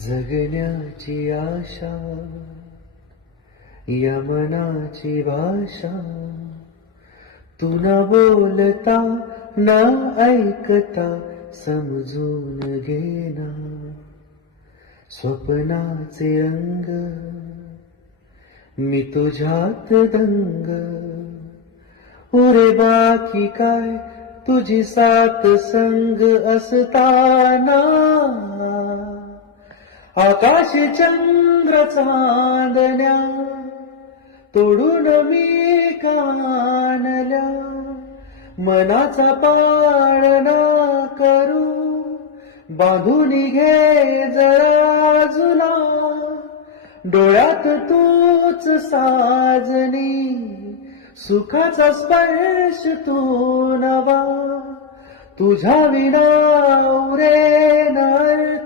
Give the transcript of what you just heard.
जगण्याची आशा या मनाची भाषा, तू न बोलता न ऐकता समजून घेना. स्वप्नाचे रंग मी तुझ्यात दंग, उरे बाकी काय तुझी साथ संग असताना. आकाश चंद्र चांदण्या तोडून मी कानल्या, मनाचा पाळणा करू बांधून घे जरा झुला. डोळ्यात तूच साजनी, सुखाचा स्पर्श तू नवा. तुझ्या विना उरे अर्थ